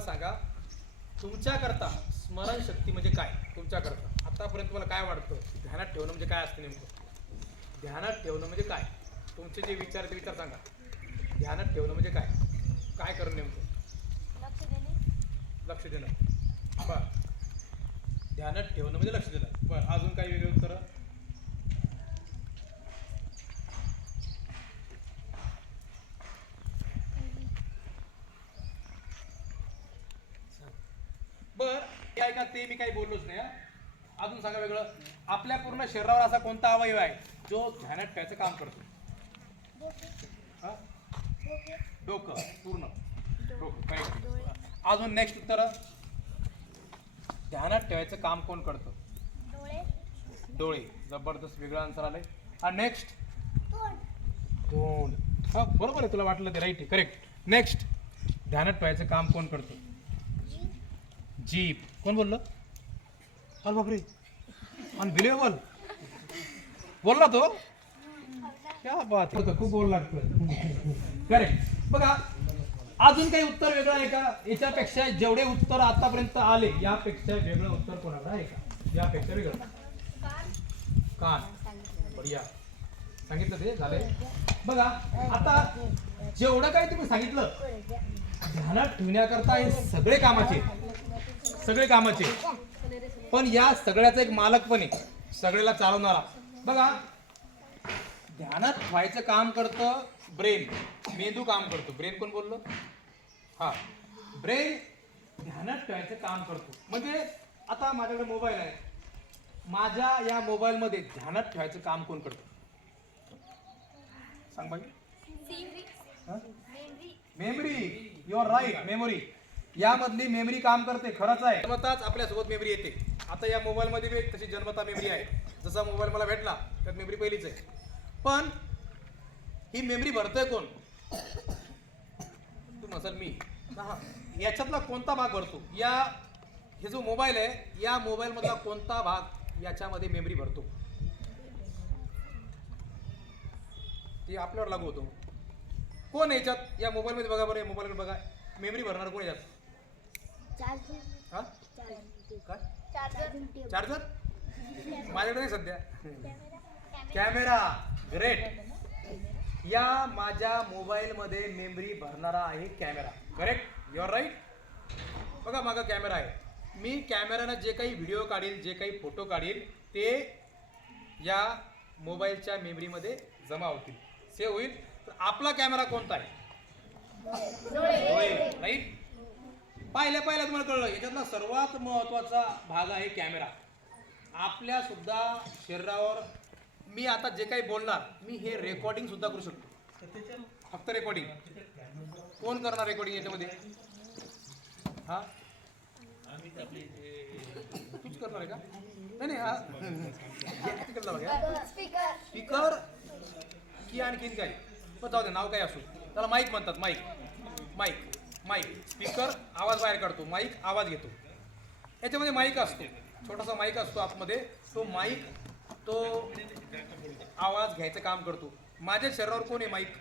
सांगा तुमच्याकरता स्मरणशक्ती म्हणजे काय? तुमच्याकरता. आतापर्यंत तुम्हाला काय वाटतं? ध्यानात ठेवणं म्हणजे काय असतं नेमकं? ध्यानात ठेवणं म्हणजे काय? तुमचे जे विचार ते विचार सांगा. ध्यानात ठेवणं म्हणजे काय? काय करणं नेमकं? लक्ष देणे. लक्ष देणं. बर. ध्यानात ठेवणं म्हणजे लक्ष देणं बर अजून काही वेगळे उत्तर बर हे ऐका ते मी काही बोललोच नाही हा. अजून सांगा वेगळं. आपल्या पूर्ण शरीरावर असा कोणता अवयव आहे जो ध्यानात ठेवायचं काम करतो? हा? डोकं पूर्ण. डोकं काही अजून नेक्स्ट उत्तर. ध्यानात ठेवायचं काम कोण करतं? डोळे. डोळे जबरदस्त वेगळं आन्सर आलंय. आणि नेक्स्ट तोंड. हा बरोबर आहे तुला वाटलं ते राईट आहे. करेक्ट नेक्स्ट ध्यानात ठेवायचं काम कोण करतं? जीप कोण बोललं? अरे बापरे. अनबिलिव्हेबल बोलला तो? क्या बात होतं खूप बोल लागतं करेक्ट बघा अजून काही उत्तर वेगळं आहे का? याच्यापेक्षा जेवढे उत्तर आतापर्यंत आले यापेक्षा वेगळं उत्तर कोणाला आहे का? यापेक्षा वेगळं. कान. कान बढिया. सांगितलं ते? झालंय बघा आता जेवढं काही तुम्ही सांगितलं ध्यानात ठेवण्याकरता हे सगळे कामाचे सगळे कामाचे पण या सगळ्याचा एक मालक पण आहे. सगळ्याला चालवणारा. बघा ध्यानात व्हायचं काम करतं ब्रेन. मेंदू काम करतो. ब्रेन कोण बोललो? हा. ब्रेन ध्यानात ठेवायचं काम करतो. म्हणजे आता माझ्याकडे मोबाईल आहे. माझ्या या मोबाईलमध्ये ध्यानात ठेवायचं काम कोण करतं? सांग बाई. हा? Memory memory your right memory यामधली memory काम करते खरंच आहे. जन्मताच आपल्यासोबत मेमरी येते. आता या मोबाईलमध्ये बी तशी जन्मता मेमरी आहे. जसा मोबाईल मला भेटला त्यात मेमरी पहिलीच आहे. पण ही मेमरी भरतोय कोण? तू मसल मी. हा याच्यातला कोणता भाग भरतो? या हे जो मोबाईल आहे या मोबाईल मधला कोणता भाग याच्यामध्ये मेमरी भरतो? ती आपल्यावर लागू होतो. कोण याच्यात? या मोबाईलमध्ये बघा बरं या मोबाईल बघा. मेमरी भरणार कोण याच्यात हा? काय? चार्जर. माझ्याकडे नाही सध्या. कॅमेरा. ग्रेट या माझ्या मोबाईल मध्ये मेमरी भरणारा आहे कॅमेरा. करेक्ट युअर राईट बघा मागं कॅमेरा आहे. मी कॅमेऱ्यानं जे काही व्हिडिओ काढील जे काही फोटो काढील ते या मोबाईलच्या मेमरीमध्ये जमा होतील. सेव्ह होईल. तर आपला कॅमेरा कोणता आहे? राईट पाहिल्या पाहिल्या तुम्हाला कळलं. याच्यातला सर्वात महत्त्वाचा भाग आहे कॅमेरा. आपल्या सुद्धा शरीरावर मी आता जे काही बोलणार मी हे रेकॉर्डिंग सुद्धा करू शकतो. फक्त रेकॉर्डिंग कोण करणार रेकॉर्डिंग याच्यामध्ये? हा? तूच करणार आहे का? नाही नाही हा. तिकडला बघा स्पीकर स्पीकर की आणखीन काय पण जाऊ दे नाव काय असो? त्याला माईक म्हणतात माईक माईक माईक. स्पीकर आवाज बाहेर काढतो. माईक आवाज घेतो. याच्यामध्ये माईक असतो. छोटासा माईक असतो आतमध्ये. तो माईक तो आवाज घ्यायचं काम करतो. माझ्या शरीरावर कोण आहे माईक?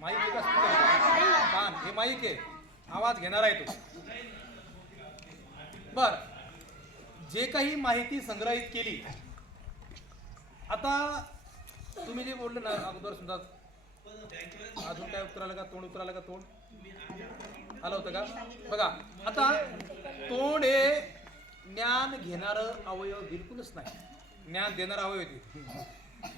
माईक आहे स्पीकर कान. हे माईक आहे. आवाज घेणार आहे तो. बर. जे काही माहिती संग्रहित केली. आता तुम्ही जे बोलले ना अगोदर समजा अजून काय उत्तर आलं का? तोंड उत्तर आलं का? तोंड? आलं होतं का? बघा आता तोंड हे ज्ञान घेणारं अवयव बिलकुलच नाही. ज्ञान देणारं अवयव ते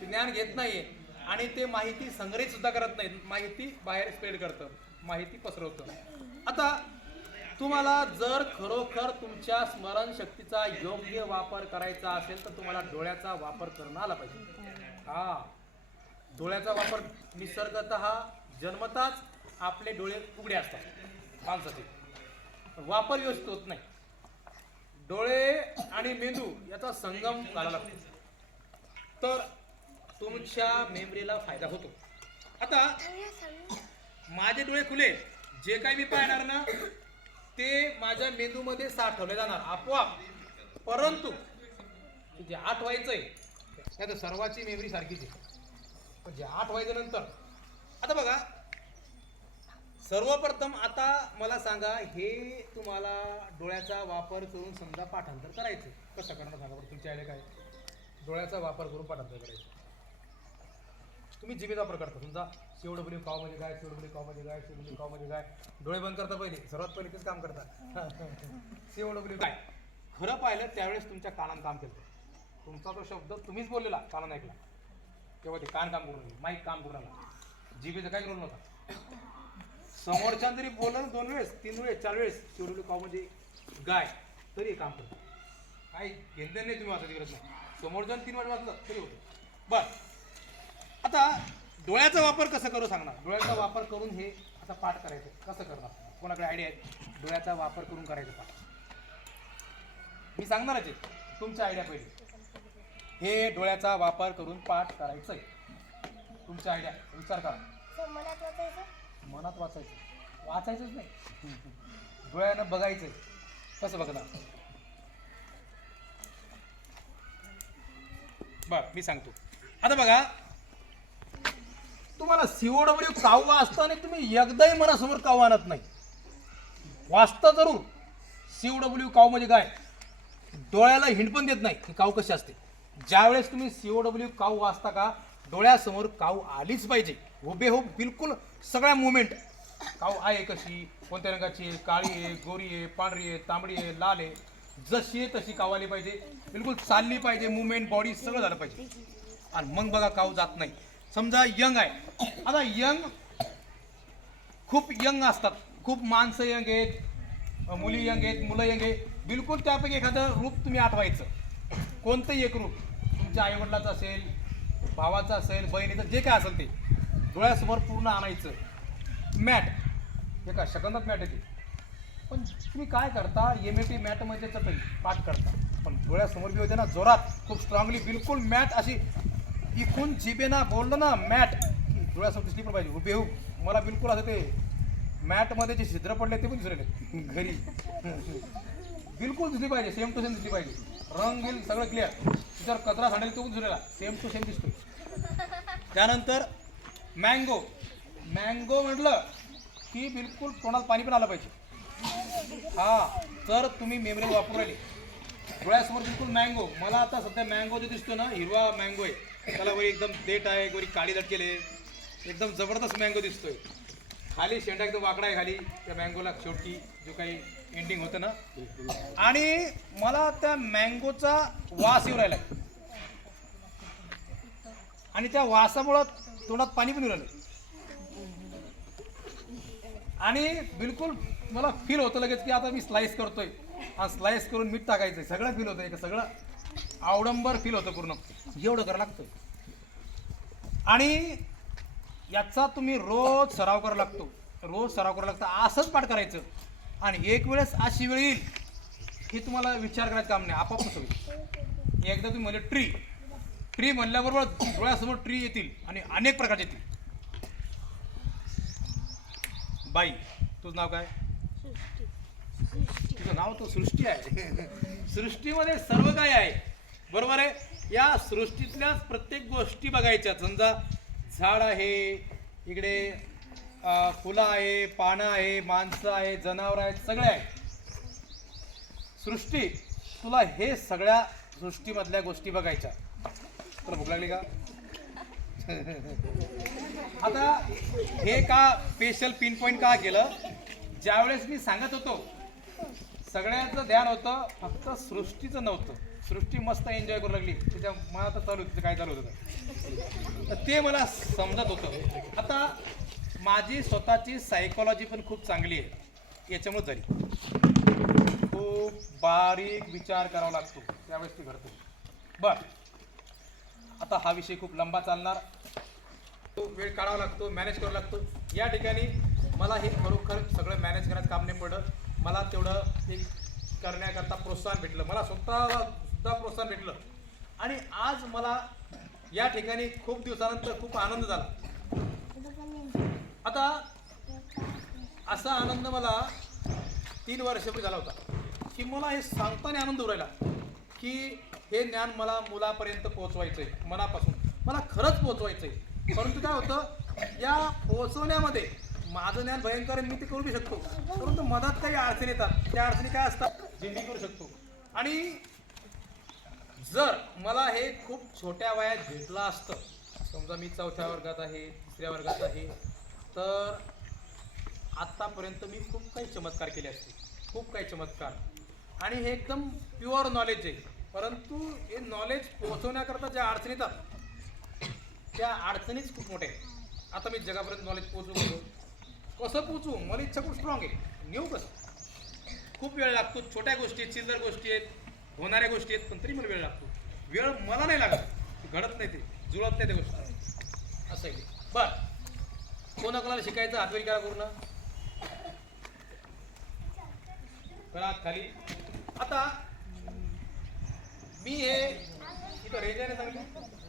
ते ज्ञान घेत नाहीये. आणि ते माहिती संग्रहित सुद्धा करत नाही माहिती बाहेर स्प्रेड करतं. माहिती पसरवतं. आता तुम्हाला जर खरोखर तुमच्या स्मरणशक्तीचा योग्य वापर करायचा असेल तर तुम्हाला डोळ्याचा वापर करणं आला पाहिजे. हा. डोळ्याचा वापर निसर्गत जन्मताच आपले डोळे उघडे असतात माणसाचे. वापर व्यवस्थित होत नाही. डोळे आणि मेंदू याचा संगम झाला लागतो. तर तुमच्या मेमरीला फायदा होतो. आता माझे डोळे खुले जे काही मी पाहणार ना ते माझ्या मेंदूमध्ये साठवले जाणार आपोआप. परंतु जे आठवायचंय त्या सर्वाची मेमरी सारखीच आहे. म्हणजे जे आठवायचं आता बघा सर्वप्रथम आता मला सांगा हे तुम्हाला डोळ्याचा वापर करून समजा पाठांतर करायचं. कसं करणार सांगा बरं तुमच्या आले काय डोळ्याचा वापर करून पाठांतर करायचं. तुम्ही जिभेचा वापर करता. समजा सीओ काव म्हणजे काय सीओ काव म्हणजे काय सीओ काव म्हणजे काय डोळे बंद करता पहिले. सर्वात पहिले तेच काम करता. सीओ काय? खरं पाहिलं त्यावेळेस तुमच्या कानानं काम केलं. तुमचा तो शब्द तुम्हीच बोललेला कानानं ऐकला. तेव्हा ते कान काम करून राहिले माईक काम करून राहिला जिभेचा काही रोल नव्हता समोरच्या जरी बोललं दोन वेळेस तीन वेळेस चार वेळेस शिवडवली काव म्हणजे गाय तरी काम करतो काही घेणं नाही तुम्ही वाचायची गरज नाही समोरच्या तीन वेळ वाचलं तरी होतं. बर आता डोळ्याचा वापर कसं करू सांगणार? डोळ्याचा वापर करून हे आता पाठ करायचं. कसं करणार? कोणाकडे आयडिया आहे? डोळ्याचा वापर करून करायचं पाठ. मी सांगणारच आहे. तुमच्या आयडिया पहिले हे डोळ्याचा वापर करून पाठ करायचं आहे तुमच्या आयडिया विचार करा. सर मनात वाचायचं? मनात वाचायचं. वाचायचंच नाही. डोळ्यानं बघायचं कसं बघणार बर मी सांगतो. आता बघा. तुम्हाला सीओ डब्ल्यू काव वाचता आणि तुम्ही एकदाही मनासमोर काव आणत नाही. वाचता जरूर. सीओ डब्ल्यू काव म्हणजे काय? डोळ्याला हिंड पण देत नाही. की काव कशी असते? ज्यावेळेस तुम्ही सीओ डब्ल्यू काऊ वाचता का डोळ्यासमोर काऊ आलीच पाहिजे. हुबेहूब हो, बिलकुल सगळ्या मुवमेंट काऊ आहे कशी कोणत्या रंगाची आहे काळी आहे गोरी आहे पांढरी आहे तांबडी आहे लाल आहे. जशी आहे तशी काव आली पाहिजे. बिलकुल चालली पाहिजे मुवमेंट बॉडी सगळं झालं पाहिजे. आणि मग बघा काऊ जात नाही. समजा यंग आहे. आता यंग खूप यंग असतात. खूप माणसं यंग आहेत मुली यंग आहेत मुलं यंग आहेत. बिलकुल त्यापैकी एखादं रूप तुम्ही आठवायचं. कोणतंही एक रूप. तुमच्या आईवडिलाचं असेल भावाचं असेल बहिणीचं जे काय असेल ते डोळ्यासमोर पूर्ण आणायचं. मॅट. हे का शकंदात मॅट येते पण तुम्ही काय करता? एम ए पी मॅटमध्ये चटई पाठ करता. पण डोळ्यासमोर बी होते ना जोरात. खूप स्ट्रॉंगली बिलकुल मॅट अशी इकून जिबेना बोललं ना मॅट डोळ्यासमोर दिसली पण पाहिजे. उभे हो. मला बिलकुल असं ते मॅटमध्ये जे छिद्र पडले ते पण दिसले घरी. बिलकुल दिसली पाहिजे. सेम टू सेम दिसली पाहिजे. रंग बिल सगळं क्लिअर जर कचरा सांडेल तो झुलेला राहिला सेम टू सेम दिसतो त्यानंतर मँगो मँगो म्हटलं की बिलकुल तोंडात पाणी पण आलं पाहिजे. हा तर तुम्ही मेमरी वापरू राहिले. डोळ्यासमोर बिलकुल मँगो मला आता सध्या मँगो जो दिसतो ना हिरवा मँगो आहे. त्याला वरी एकदम देट आहे वरी काळी लटकेले एकदम जबरदस्त मँगो दिसतोय. खाली शेंडा एकदम वाकडा आहे खाली. त्या मँगोला शेवटी जो काही एंडिंग होतं ना? आणि मला त्या मँगोचा वास येऊ राहिला आणि त्या वासामुळं तोंडात पाणी पण येऊ राहिलं आणि बिलकुल मला फील होतं लगेच की आता मी स्लाइस करतोय. हा स्लाइस करून मीठ टाकायचंय. सगळं फील होतं एक सगळं आवडंबर फील होतं पूर्ण. एवढं करावं लागतं आणि याचा तुम्ही रोज सराव करावा लागतो. रोज सराव करावा लागतो. असंच पाठ करायचं. आणि एक वेळेस अशी वेळ येईल की तुम्हाला विचार करायचं काम नाही. आपापच होईल एकदा तुम्ही म्हणजे ट्री ट्री म्हणल्याबरोबर डोळ्यासमोर ट्री येतील आणि अनेक प्रकारचे येतील. बाई तुझं नाव काय? तुझं नाव तो सृष्टी आहे. सृष्टीमध्ये सर्व काय आहे. बरोबर आहे? या सृष्टीतल्या प्रत्येक गोष्टी बघायच्या समजा झाड आहे इकडे फुलं आहे पानं आहे माणसं आहे जनावर आहेत सगळे आहेत. सृष्टी तुला हे सगळ्या सृष्टीमधल्या गोष्टी बघायच्या. तुला भूक लागली का? आता हे का स्पेशल पिन पॉईंट का केलं? ज्यावेळेस मी सांगत होतो सगळ्यांचं ध्यान होतं फक्त सृष्टीचं नव्हतं. सृष्टी मस्त एन्जॉय करू लागली. तिच्या मनात चालू तिचं काय चालू होतं. तर ते मला समजत होतं. आता माझी स्वतःची सायकोलॉजी पण खूप चांगली आहे. याच्यामुळे झाली खूप बारीक विचार करावा लागतो. त्यावेळेस ते घडतो. बर. आता हा विषय खूप लंबा चालणार. तो वेळ काढावा लागतो मॅनेज करावा लागतो. या ठिकाणी मला हे खरोखर सगळं मॅनेज करायचं काम नाही पडलं मला तेवढं ते करण्याकरता प्रोत्साहन भेटलं. मला स्वतःला सुद्धा प्रोत्साहन भेटलं. आणि आज मला या ठिकाणी खूप दिवसानंतर खूप आनंद झाला. आता असा आनंद मला तीन वर्षापूर्वी झाला होता की मला हे सांगताना आनंद उरायला की हे ज्ञान मला मुलापर्यंत पोहोचवायचंय मनापासून. मला खरंच पोहोचवायचंय. परंतु काय होतं या पोहोचवण्यामध्ये माझं ज्ञान भयंकर मी ते करू शकतो. परंतु मधात काही अडचणी येतात. त्या अडचणी काय असतात? जे मी करू शकतो. आणि जर मला हे खूप छोट्या वयात भेटलं असतं समजा मी चौथ्या वर्गात आहे तिसऱ्या वर्गात आहे तर आत्तापर्यंत मी खूप काही चमत्कार केले असते खूप काही चमत्कार. आणि हे एकदम प्युअर नॉलेज आहे. परंतु हे नॉलेज पोहोचवण्याकरता ज्या अडचणी येतात त्या अडचणीच खूप मोठ्या आहेत. आता मी जगापर्यंत नॉलेज पोहोचू कसं कसं पोहोचू मला इच्छा खूप स्ट्रॉंग आहे. नेऊ कसं? खूप वेळ लागतो. छोट्या गोष्टी आहेत चिल्लर गोष्टी आहेत होणाऱ्या गोष्टी आहेत पण तरी मला वेळ लागतो. वेळ मला नाही लागत. घडत नाही ते. जुळत नाही त्या गोष्टी. असं आहे. बरं. कोणा कोणाला शिकायचं? हातवरी करा करू ना करा हात खाली. आता मी हे इथं रेजाने सांगितलं चांगली?